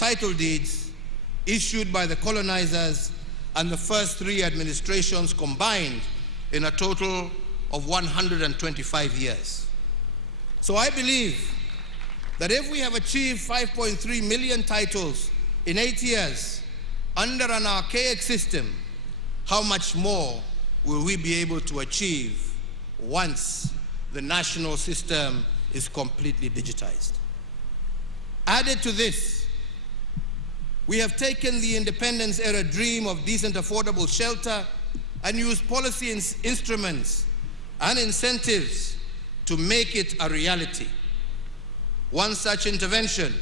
title deeds issued by the colonizers and the first three administrations combined in a total of 125 years. So I believe that if we have achieved 5.3 million titles in 8 years under an archaic system, how much more will we be able to achieve once the national system is completely digitized? Added to this, we have taken the independence-era dream of decent, affordable shelter and used policy instruments and incentives to make it a reality. One such intervention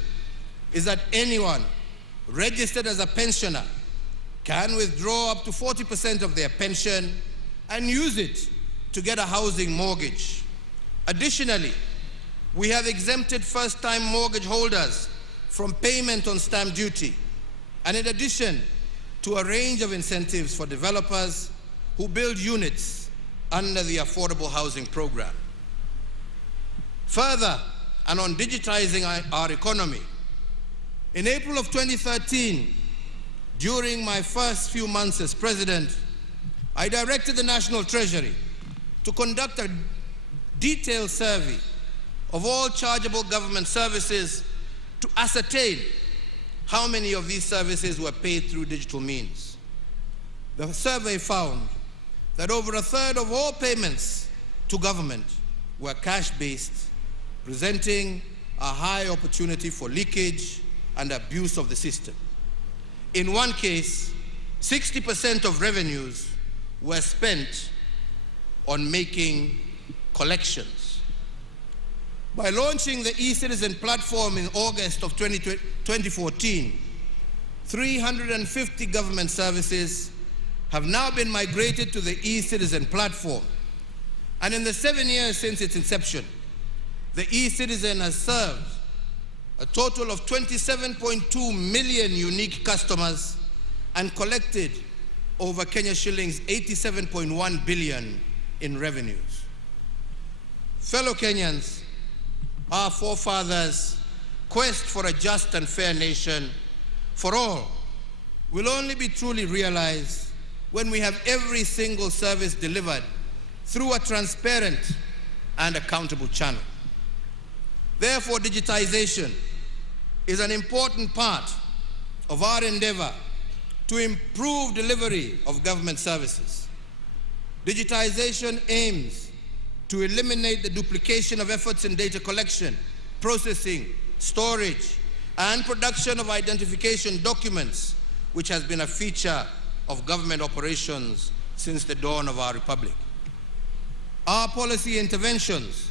is that anyone registered as a pensioner can withdraw up to 40% of their pension and use it to get a housing mortgage. Additionally, we have exempted first-time mortgage holders from payment on stamp duty, and in addition to a range of incentives for developers who build units under the Affordable Housing Program. Further, and on digitizing our economy, in April of 2013, during my first few months as president, I directed the National Treasury to conduct a detailed survey of all chargeable government services to ascertain how many of these services were paid through digital means. The survey found that over a third of all payments to government were cash-based, presenting a high opportunity for leakage and abuse of the system. In one case, 60% of revenues were spent on making collections. By launching the e-Citizen platform in August of 2014, 350 government services have now been migrated to the e-Citizen platform. And in the 7 years since its inception, the e-Citizen has served a total of 27.2 million unique customers and collected over Kenya shillings 87.1 billion in revenues. Fellow Kenyans, our forefathers' quest for a just and fair nation for all will only be truly realized when we have every single service delivered through a transparent and accountable channel. Therefore, digitization is an important part of our endeavor to improve delivery of government services. Digitization aims to eliminate the duplication of efforts in data collection, processing, storage, and production of identification documents, which has been a feature of government operations since the dawn of our republic. Our policy interventions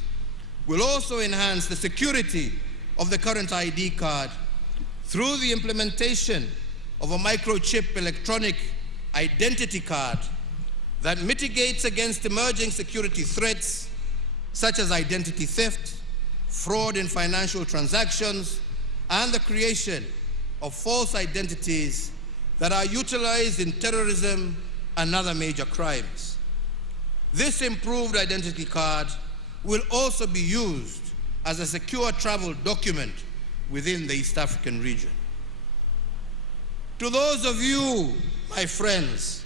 will also enhance the security of the current ID card through the implementation of a microchip electronic identity card that mitigates against emerging security threats such as identity theft, fraud in financial transactions, and the creation of false identities that are utilized in terrorism and other major crimes. This improved identity card will also be used as a secure travel document within the East African region. To those of you, my friends,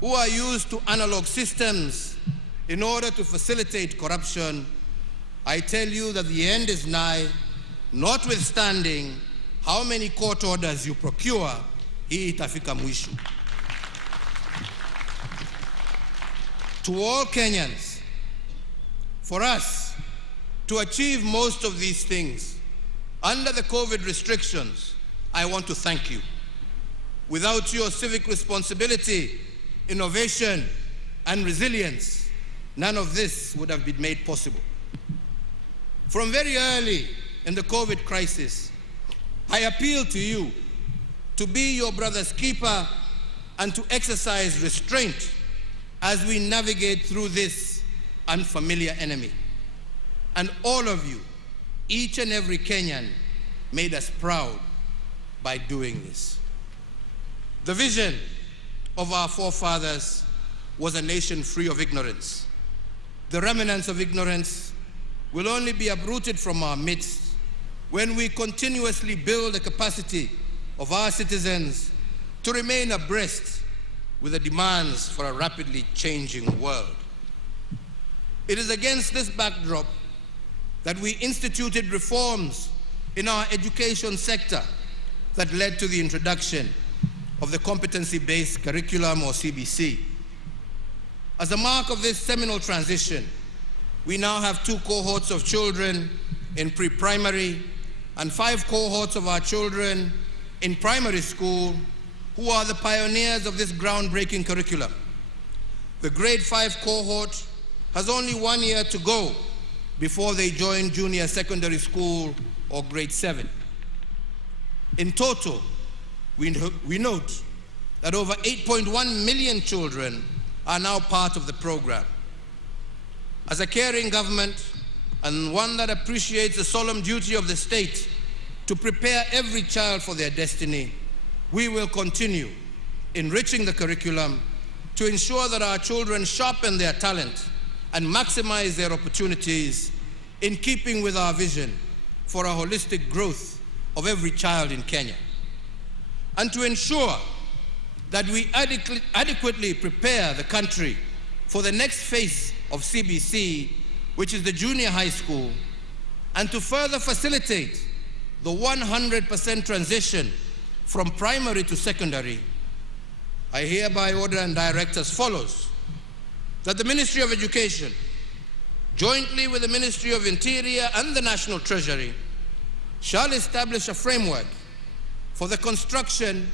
who are used to analog systems in order to facilitate corruption, I tell you that the end is nigh, notwithstanding how many court orders you procure, hii itafika mwisho. To all Kenyans, for us to achieve most of these things under the COVID restrictions, I want to thank you. Without your civic responsibility, innovation, and resilience, none of this would have been made possible. From very early in the COVID crisis, I appeal to you to be your brother's keeper and to exercise restraint as we navigate through this unfamiliar enemy. And all of you, each and every Kenyan, made us proud by doing this. The vision of our forefathers was a nation free of ignorance. The remnants of ignorance will only be uprooted from our midst when we continuously build the capacity of our citizens to remain abreast with the demands for a rapidly changing world. It is against this backdrop that we instituted reforms in our education sector that led to the introduction of the competency-based curriculum, or CBC. As a mark of this seminal transition, we now have 2 cohorts of children in pre-primary and 5 cohorts of our children in primary school who are the pioneers of this groundbreaking curriculum. The grade 5 cohort has only 1 year to go before they join junior secondary school or grade 7. In total, we note that over 8.1 million children are now part of the program. As a caring government, and one that appreciates the solemn duty of the state to prepare every child for their destiny, we will continue enriching the curriculum to ensure that our children sharpen their talent and maximize their opportunities in keeping with our vision for a holistic growth of every child in Kenya. And to ensure that we adequately prepare the country for the next phase of CBC, which is the junior high school, and to further facilitate the 100% transition from primary to secondary, I hereby order and direct as follows: that the Ministry of Education, jointly with the Ministry of Interior and the National Treasury, shall establish a framework for the construction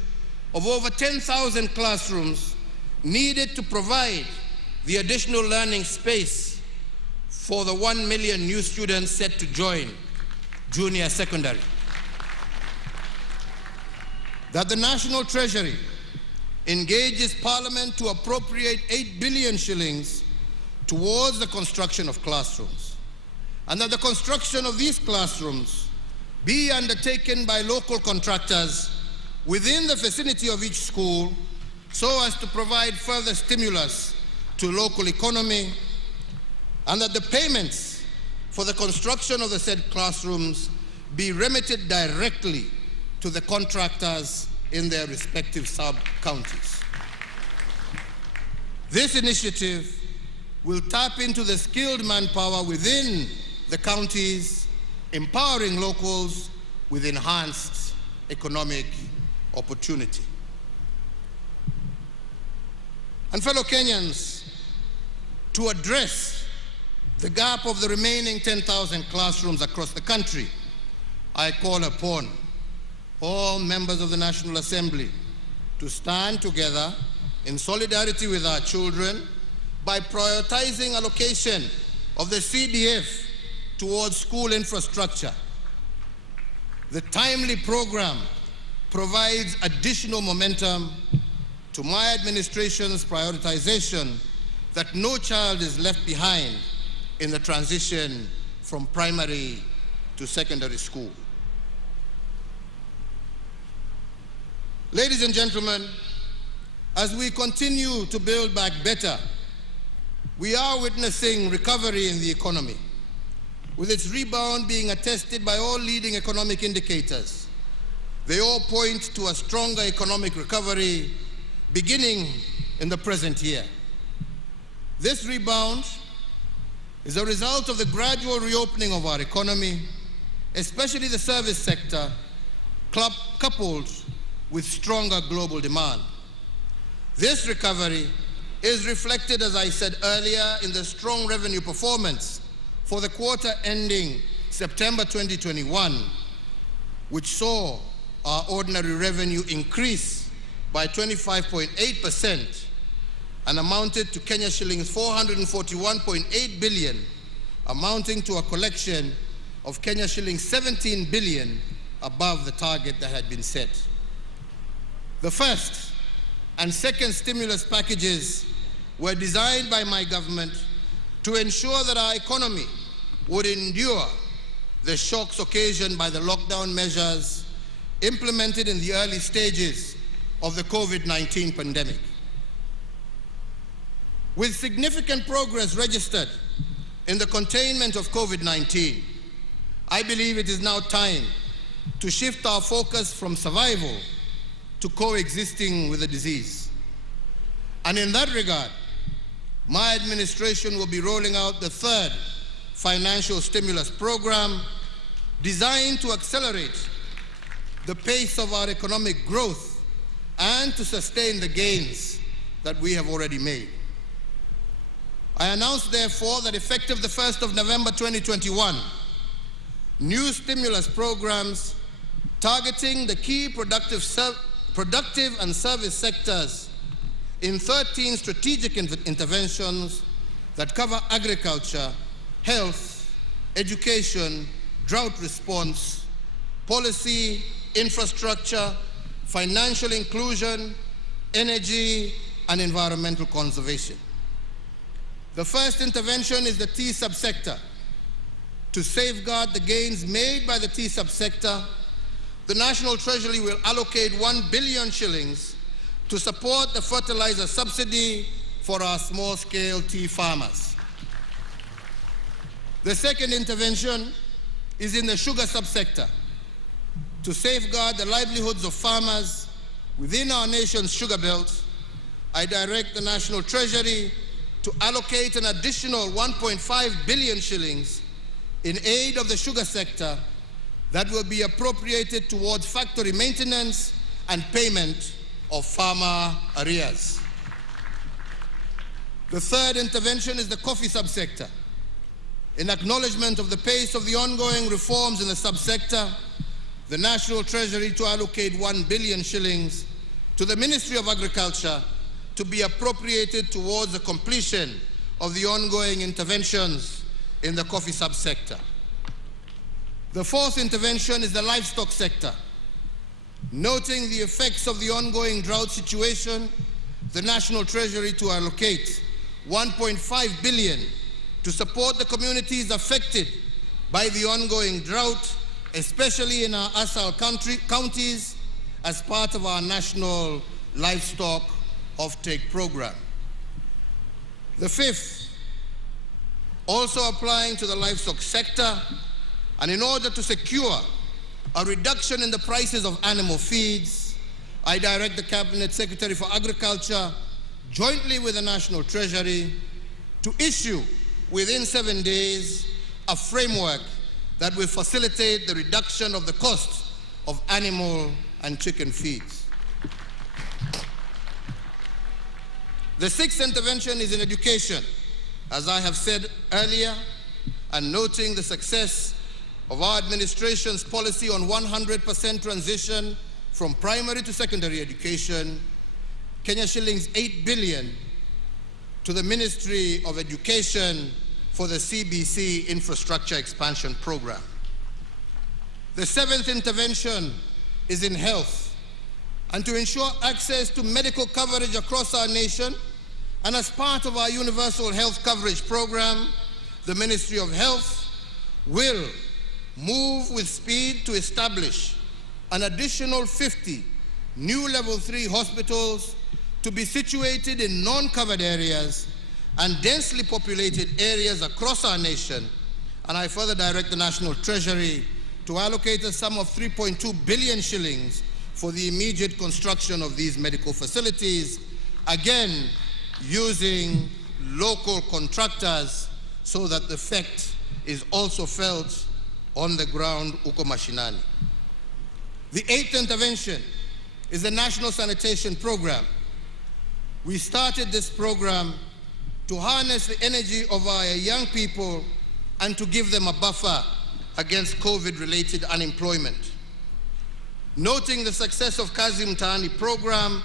of over 10,000 classrooms needed to provide the additional learning space for the 1 million new students set to join junior secondary. That the National Treasury engages Parliament to appropriate 8 billion shillings towards the construction of classrooms, and that the construction of these classrooms be undertaken by local contractors within the vicinity of each school so as to provide further stimulus to local economy, and that the payments for the construction of the said classrooms be remitted directly to the contractors in their respective sub-counties. This initiative will tap into the skilled manpower within the counties, empowering locals with enhanced economic opportunity. And fellow Kenyans, to address the gap of the remaining 10,000 classrooms across the country, I call upon all members of the National Assembly to stand together in solidarity with our children by prioritizing allocation of the CDF towards school infrastructure. The timely program provides additional momentum to my administration's prioritization that no child is left behind in the transition from primary to secondary school. Ladies and gentlemen, as we continue to build back better, we are witnessing recovery in the economy, with its rebound being attested by all leading economic indicators. They all point to a stronger economic recovery beginning in the present year. This rebound is a result of the gradual reopening of our economy, especially the service sector, coupled with stronger global demand. This recovery is reflected, as I said earlier, in the strong revenue performance for the quarter ending September 2021, which saw our ordinary revenue increase by 25.8% and amounted to Kenya shillings 441.8 billion, amounting to a collection of Kenya shillings 17 billion above the target that had been set. The first and second stimulus packages were designed by my government to ensure that our economy would endure the shocks occasioned by the lockdown measures implemented in the early stages of the COVID-19 pandemic. With significant progress registered in the containment of COVID-19, I believe it is now time to shift our focus from survival to coexisting with the disease. And in that regard, my administration will be rolling out the third financial stimulus program designed to accelerate the pace of our economic growth and to sustain the gains that we have already made. I announce, therefore, that effective the 1st of November 2021, new stimulus programs targeting the key productive and service sectors in 13 strategic interventions that cover agriculture, health, education, drought response, policy, infrastructure, financial inclusion, energy, and environmental conservation. The first intervention is the tea subsector. To safeguard the gains made by the tea subsector, the National Treasury will allocate 1 billion shillings to support the fertilizer subsidy for our small-scale tea farmers. The second intervention is in the sugar subsector. To safeguard the livelihoods of farmers within our nation's sugar belt, I direct the National Treasury to allocate an additional 1.5 billion shillings in aid of the sugar sector that will be appropriated towards factory maintenance and payment of farmer arrears. The third intervention is the coffee subsector. In acknowledgement of the pace of the ongoing reforms in the subsector, the National Treasury to allocate 1 billion shillings to the Ministry of Agriculture to be appropriated towards the completion of the ongoing interventions in the coffee subsector. The fourth intervention is the livestock sector. Noting the effects of the ongoing drought situation, the National Treasury to allocate 1.5 billion to support the communities affected by the ongoing drought, especially in our ASAL counties, as part of our national livestock offtake program. The fifth, also applying to the livestock sector, and in order to secure a reduction in the prices of animal feeds, I direct the Cabinet Secretary for Agriculture, jointly with the National Treasury, to issue within 7 days a framework that will facilitate the reduction of the cost of animal and chicken feeds. The sixth intervention is in education. As I have said earlier, and noting the success of our administration's policy on 100% transition from primary to secondary education, Kenya shillings 8 billion to the Ministry of Education for the CBC Infrastructure Expansion Program. The seventh intervention is in health, and to ensure access to medical coverage across our nation, and as part of our Universal Health Coverage Program, the Ministry of Health will move with speed to establish an additional 50 new Level 3 hospitals to be situated in non-covered areas and densely populated areas across our nation. And I further direct the National Treasury to allocate a sum of 3.2 billion shillings for the immediate construction of these medical facilities, again using local contractors so that the effect is also felt on the ground uko mashinani. The eighth intervention is the National Sanitation Program. We started this program to harness the energy of our young people and to give them a buffer against COVID-related unemployment. Noting the success of Kazi Mtaani program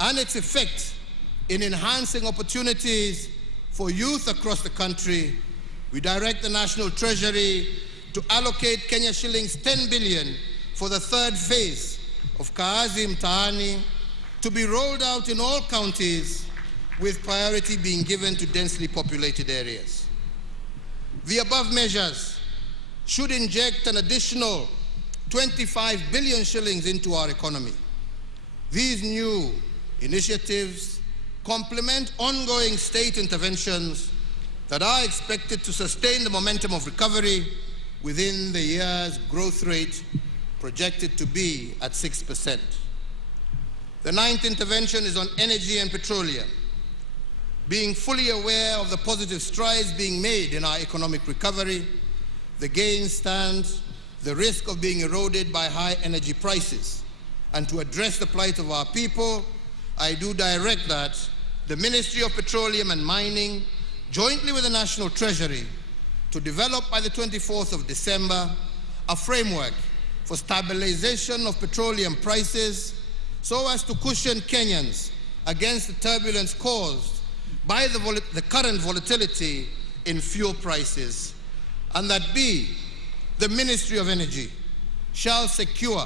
and its effect in enhancing opportunities for youth across the country, we direct the National Treasury to allocate Kenya shillings 10 billion for the third phase of Kazi Mtaani to be rolled out in all counties, with priority being given to densely populated areas. The above measures should inject an additional 25 billion shillings into our economy. These new initiatives complement ongoing state interventions that are expected to sustain the momentum of recovery within the year's growth rate projected to be at 6%. The ninth intervention is on energy and petroleum. Being fully aware of the positive strides being made in our economic recovery, the gain stands the risk of being eroded by high energy prices. And to address the plight of our people, I do direct that the Ministry of Petroleum and Mining, jointly with the National Treasury, to develop by the 24th of December a framework for stabilization of petroleum prices so as to cushion Kenyans against the turbulence caused by the current volatility in fuel prices, and that B, the Ministry of Energy shall secure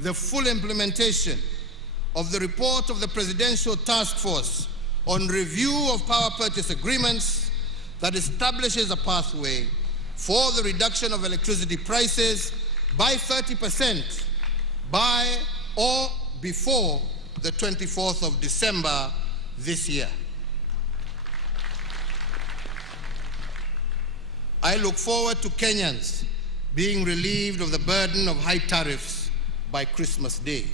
the full implementation of the report of the Presidential Task Force on review of power purchase agreements that establishes a pathway for the reduction of electricity prices by 30% by or before the 24th of December this year. I look forward to Kenyans being relieved of the burden of high tariffs by Christmas Day.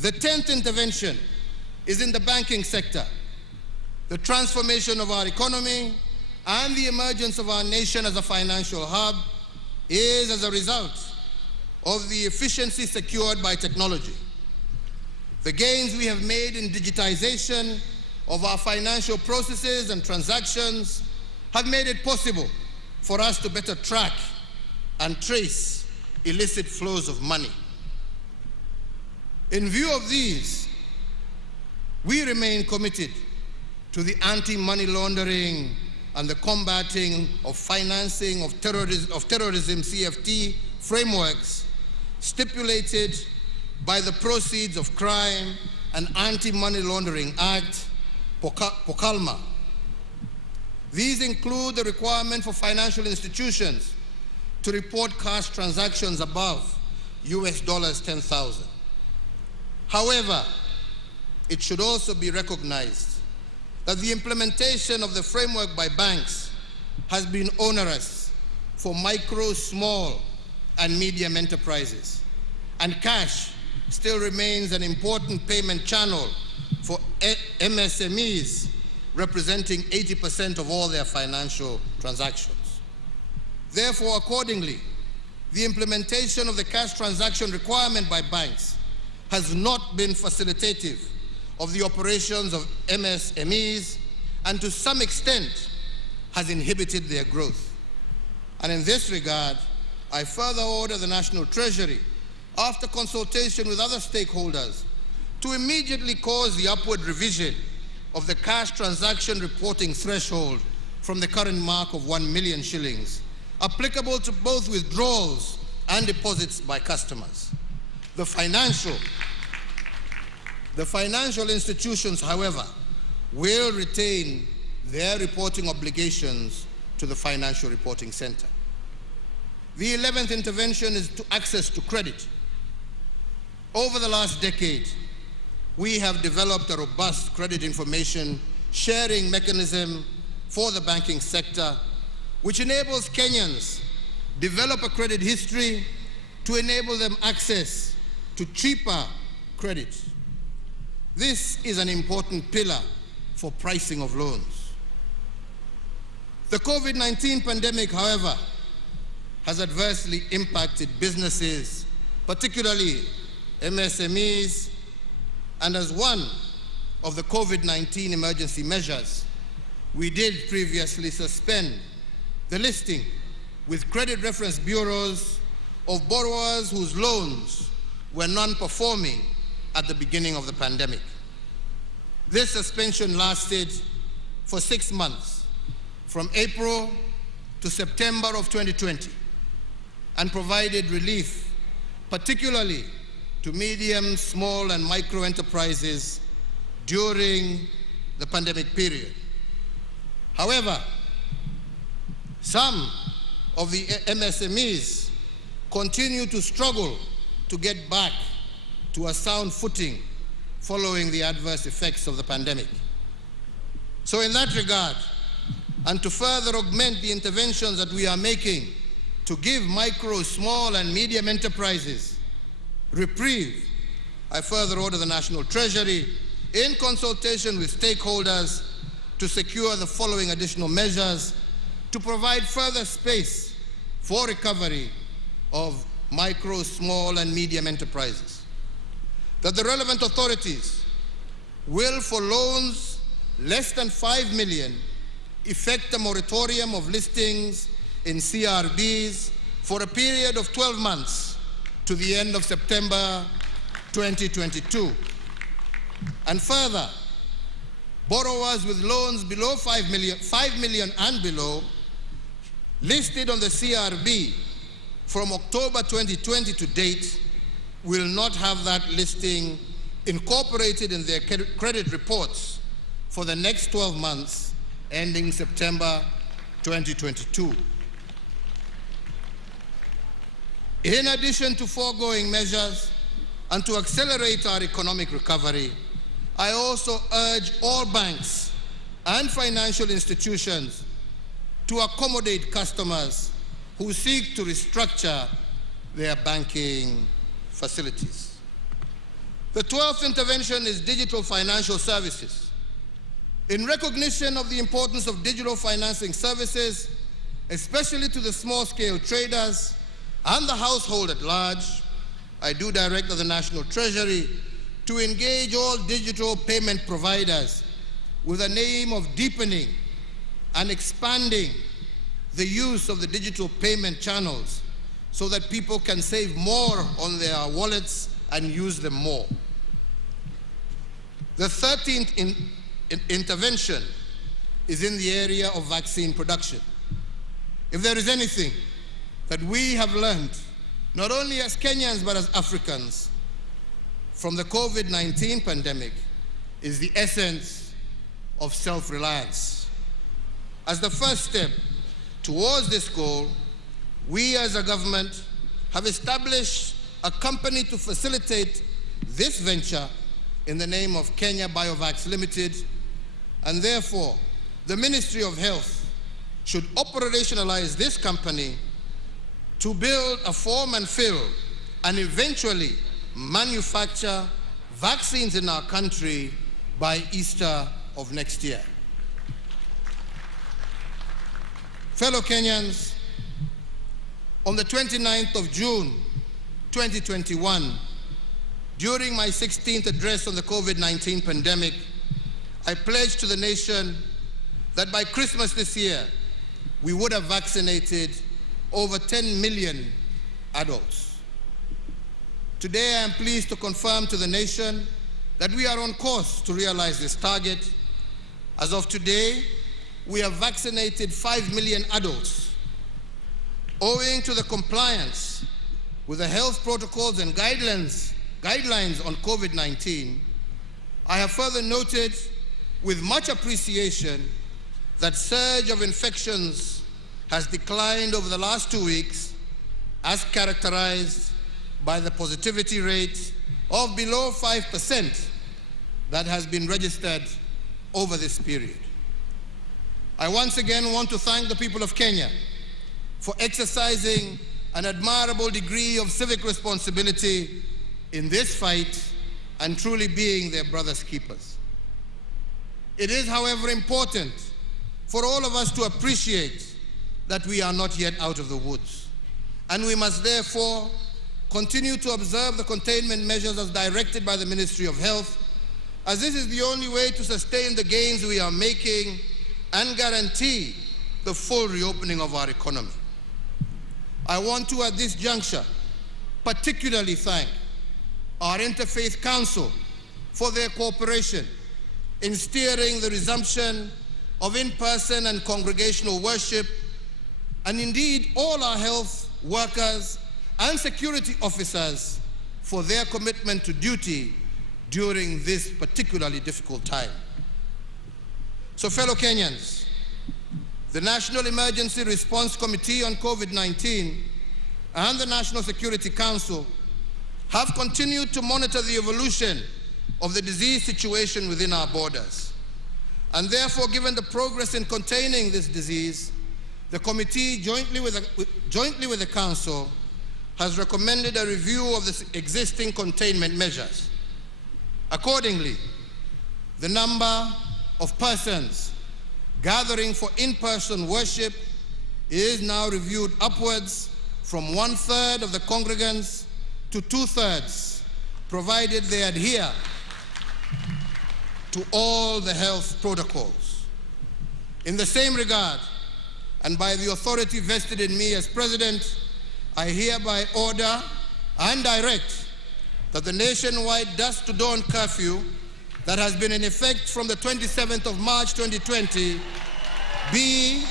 The 10th intervention is in the banking sector. The transformation of our economy and the emergence of our nation as a financial hub is as a result of the efficiency secured by technology. The gains we have made in digitization of our financial processes and transactions have made it possible for us to better track and trace illicit flows of money. In view of these, we remain committed to the anti-money laundering and the combating of financing of terrorism CFT frameworks stipulated by the Proceeds of Crime and Anti-Money Laundering Act, POCALMA. These include the requirement for financial institutions to report cash transactions above US dollars 10,000. However, it should also be recognized that the implementation of the framework by banks has been onerous for micro, small, and medium enterprises, and cash still remains an important payment channel for MSMEs, representing 80% of all their financial transactions. Therefore, accordingly, the implementation of the cash transaction requirement by banks has not been facilitative of the operations of MSMEs, and to some extent has inhibited their growth. And in this regard, I further order the National Treasury, after consultation with other stakeholders, to immediately cause the upward revision of the cash transaction reporting threshold from the current mark of 1 million shillings, applicable to both withdrawals and deposits by customers. The financial institutions, however, will retain their reporting obligations to the Financial Reporting Center. The 11th intervention is to access to credit. Over the last decade, we have developed a robust credit information sharing mechanism for the banking sector, which enables Kenyans develop a credit history to enable them access to cheaper credit. This is an important pillar for pricing of loans. The COVID-19 pandemic, however, has adversely impacted businesses, particularly MSMEs, and as one of the COVID-19 emergency measures, we did previously suspend the listing with credit reference bureaus of borrowers whose loans were non-performing at the beginning of the pandemic. This suspension lasted for 6 months, from April to September of 2020, and provided relief, particularly to medium, small, and micro enterprises during the pandemic period. However, some of the MSMEs continue to struggle to get back to a sound footing following the adverse effects of the pandemic. So in that regard, and to further augment the interventions that we are making to give micro, small, and medium enterprises reprieve, I further order the National Treasury, in consultation with stakeholders, to secure the following additional measures to provide further space for recovery of micro, small, and medium enterprises. That the relevant authorities will, for loans less than 5 million, effect a moratorium of listings in CRBs for a period of 12 months to the end of September 2022. And further, borrowers with loans below 5 million and below, listed on the CRB from October 2020 to date, will not have that listing incorporated in their credit reports for the next 12 months ending September 2022. In addition to foregoing measures and to accelerate our economic recovery, I also urge all banks and financial institutions to accommodate customers who seek to restructure their banking facilities. The 12th intervention is digital financial services. In recognition of the importance of digital financing services, especially to the small-scale traders and the household at large, I do direct the National Treasury to engage all digital payment providers with the aim of deepening and expanding the use of the digital payment channels so that people can save more on their wallets and use them more. The 13th intervention is in the area of vaccine production. If there is anything that we have learned, not only as Kenyans but as Africans, from the COVID-19 pandemic, is the essence of self-reliance. As the first step towards this goal, we as a government have established a company to facilitate this venture in the name of Kenya Biovax Limited, and therefore the Ministry of Health should operationalize this company to build a form and fill and eventually manufacture vaccines in our country by Easter of next year. Fellow Kenyans, on the 29th of June 2021, during my 16th address on the COVID-19 pandemic, I pledged to the nation that by Christmas this year, we would have vaccinated over 10 million adults. Today, I am pleased to confirm to the nation that we are on course to realize this target. As of today, we have vaccinated 5 million adults. Owing to the compliance with the health protocols and guidelines on COVID-19, I have further noted with much appreciation that surge of infections has declined over the last 2 weeks, as characterized by the positivity rate of below 5% that has been registered over this period. I once again want to thank the people of Kenya for exercising an admirable degree of civic responsibility in this fight and truly being their brother's keepers. It is, however, important for all of us to appreciate that we are not yet out of the woods, and we must therefore continue to observe the containment measures as directed by the Ministry of Health, as this is the only way to sustain the gains we are making and guarantee the full reopening of our economy. I want to, at this juncture, particularly thank our Interfaith Council for their cooperation in steering the resumption of in-person and congregational worship, and indeed all our health workers and security officers for their commitment to duty during this particularly difficult time. So, fellow Kenyans, the National Emergency Response Committee on COVID-19 and the National Security Council have continued to monitor the evolution of the disease situation within our borders. And therefore, given the progress in containing this disease, the committee, jointly with the Council, has recommended a review of the existing containment measures. Accordingly, the number of persons gathering for in-person worship is now reviewed upwards from 1/3 of the congregants to 2/3, provided they adhere to all the health protocols. In the same regard, and by the authority vested in me as President, I hereby order and direct that the nationwide dusk to dawn curfew that has been in effect from the 27th of March 2020 be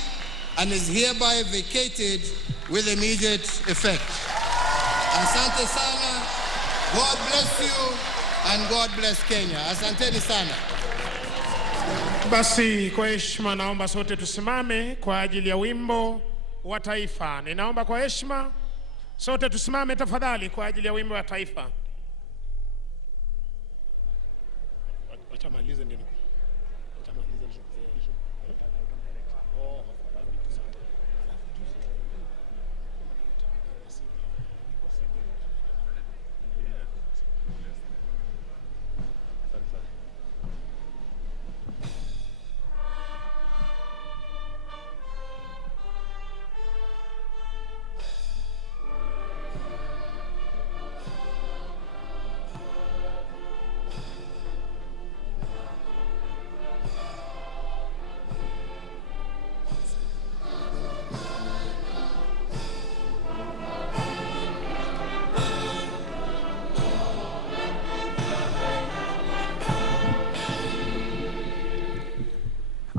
and is hereby vacated with immediate effect. Asante sana, God bless you, and God bless Kenya. Asanteni sana. Basi kwa heshima naomba sote tusimame kwa ajili ya wimbo wa taifa. Ninaomba kwa heshima sote tusimame tafadhali kwa ajili ya wimbo wa taifa. Acha malize ndio.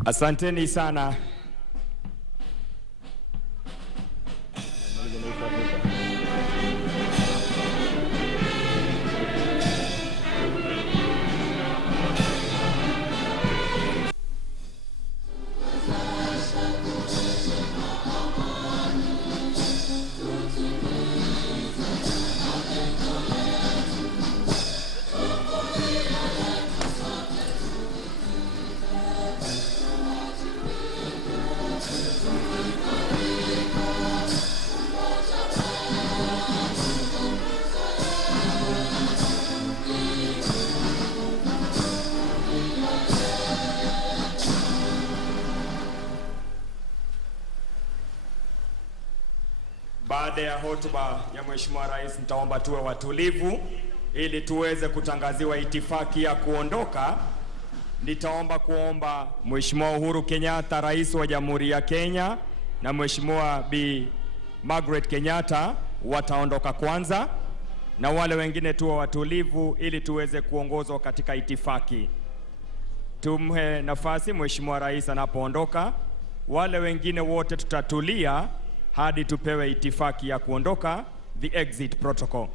Asanteni sana. Baada ya hotuba ya Mheshimiwa Rais, nitaomba tuwe watulivu ili tuweze kutangaziwa itifaki ya kuondoka. Nitaomba kuomba Mheshimiwa Uhuru Kenyatta, Rais wa Jamhuri ya Kenya, na Mheshimiwa Bi Margaret Kenyatta wataondoka kwanza, na wale wengine tuwe watulivu ili tuweze kuongozwa katika itifaki. Tumhe nafasi Mheshimiwa Rais anapoondoka. Wale wengine wote tutatulia hadi tupewe itifaki ya kuondoka, the exit protocol.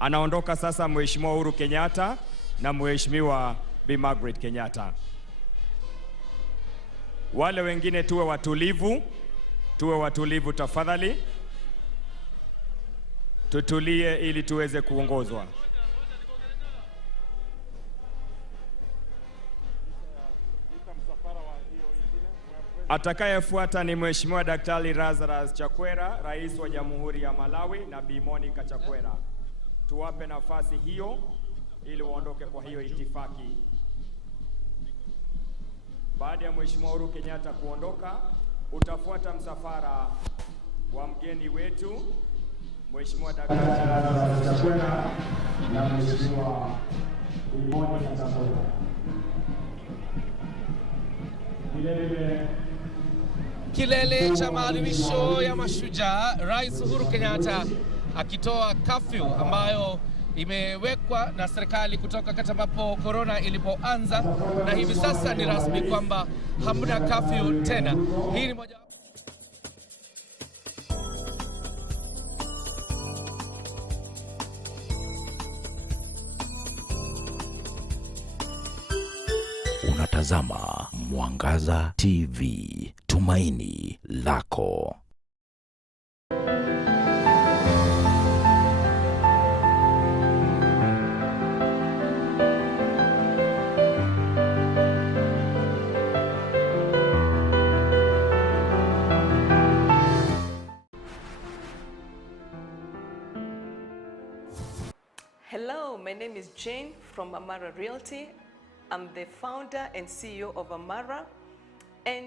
Anaondoka sasa Mheshimiwa Uhuru Kenyatta na Mheshimiwa Bi Margaret Kenyatta. Wale wengine tuwe watulivu tafadhali. Tutulie ili tuweze kuongozwa. Atakayefuata ni Mheshimiwa Daktari Lazarus Chakwera, Rais wa Jamhuri ya Malawi, na Bi Monica Chakwera. Tuwape nafasi hiyo ili waondoke kwa hiyo itifaki. Baada ya Mheshimiwa Uhuru Kenyatta kuondoka, utafuata msafara wa mgeni wetu Mheshimiwa Daktari Lazarus Chakwera na Mheshimiwa Bi Monica Chakwera. Kilele cha maadhimisho ya Mashujaa, Rais Uhuru Kenyatta akitoa curfew ambayo imewekwa na serikali kutoka wakati ambapo corona ilipoanza, na hivi sasa ni rasmi kwamba hamna curfew tena. Hii ni moja Unatazama Mwangaza TV, tumaini lako. Hello, my name is Jane from Amara Realty. I'm the founder and CEO of Amara, and